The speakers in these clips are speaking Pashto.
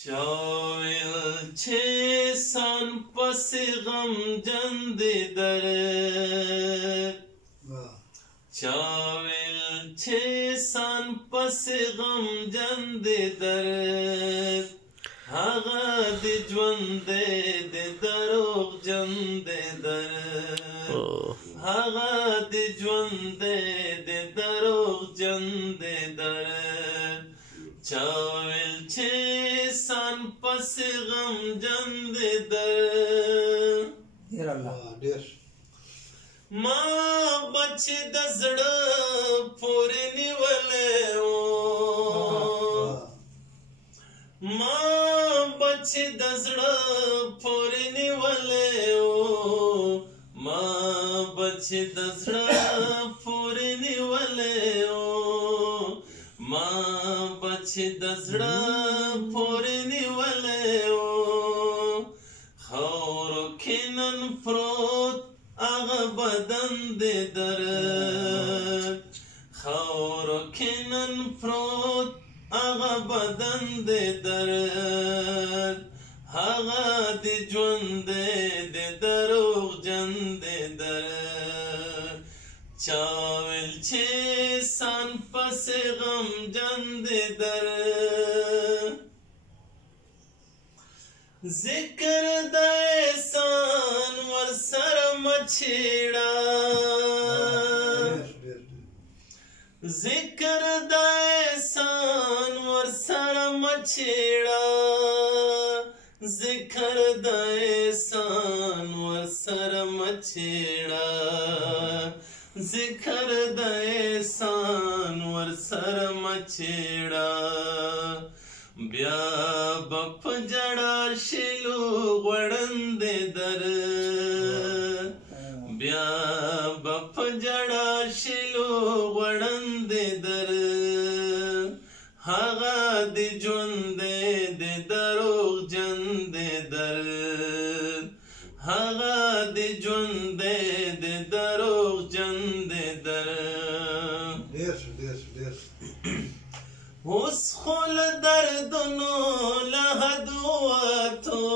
چاویل چه سان پس غم جند درد چاویل چه سان پس غم جند درد هغه د ژوند د دروغ جند درد هغه د ژوند د دروغ جند درد چاویل چه سان پس غم جند درد ما بچ د زړه پورې نیولې وو ما بچ د زړه پورې نیولې وو ما بچ د زړه پورې نیولې وو ما بچ د زړه پورې نیولې وو خاورو کې نن پروت هغه بدن د درد خاورو کې نن پروت هغه بدن د درد هغه د ژوند د دروغ جند درد چاویل چې سان پس غم جند درد ذکر د احسان ورسره مچېړه ذکر د احسان ورسره مچېړه ذکر د احسان ورسره مچېړه ذکر د احسان ورسره مچېړه بیا بپ جڑا شلو غړند درد بیا بپ جڑا شلو غړند درد هغه د ژوند د دروغ جند درد هغه د ژوند د دروغ جند درد اوس خل دردونو له حد وتو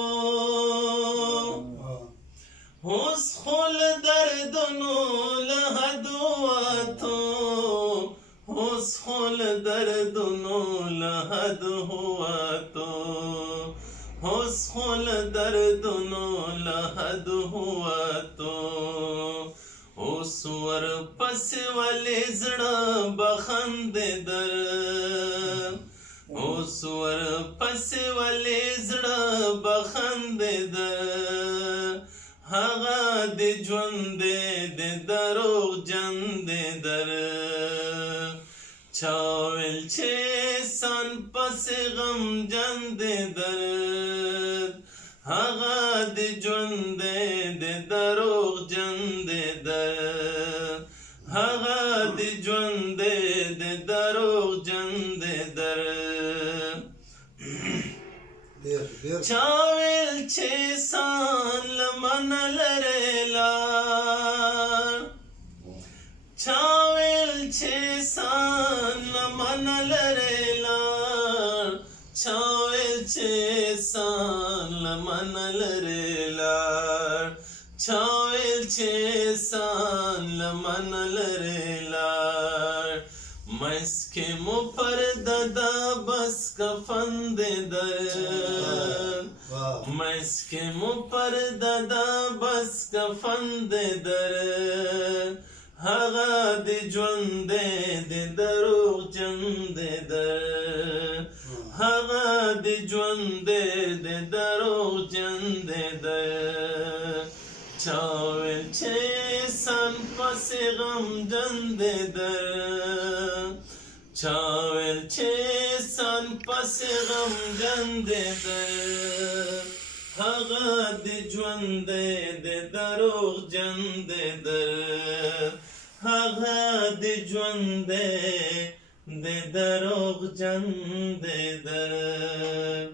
اوس خل دردونو له حد وتو اوس خل دردونو له حد وتو اوس خل دردونو له حد وتو اوس ور پس ولې زړه بخند درد اوس ور پس ولې زړه بخند درد هغه د ژوند د دروغ جند درد چاویل چې سان پس غم جند درد هغه د ژوند د دروغ جند درد هغه د ژوند د دروغ جند درد چاویل چې سان لمن لرې لار چاویل چې سان لمن لرې لار چاویل چې سان لمن لرې لار چاویل چې سان لمن لرې لار مسکې مو پر ددا بس کفن د درد مسکې مو پر ددا بس کفن د درد هغه د ژوند د دروغ جند درد هغه د ژوند د دروغ جند درد چاویل چې سان پس غم جند درد چاویل چې سان پس غم جند درد هغه د ژوند د دروغ جند درد هغه د ژوند د دروغ جند درد